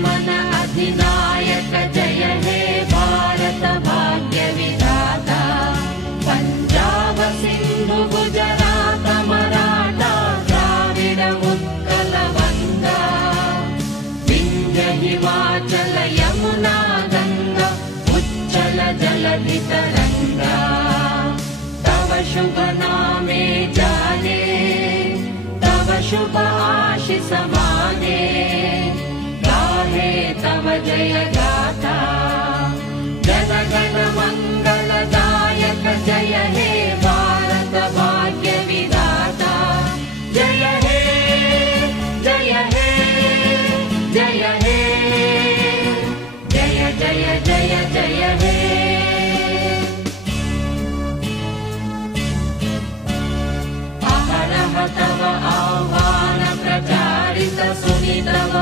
जनगणमन अधिनायक जय हे भारत विधाता। पञ्जाब सिन्धु गुजरात मराठा द्राविड उत्कल वङ्गा विन्ध्य हिमाचल यमुना गङ्गा उच्चल जलधि तरङ्गा तव शुभ नामे जाने तव शुभ आशिष जय गाता जन गण मङ्गलदायक जय हे भारत भाग्यविदाता जय हे जय हे जय हे। जय जय जय जय हे। अहरः तव आह्वान प्रचारित सुनितव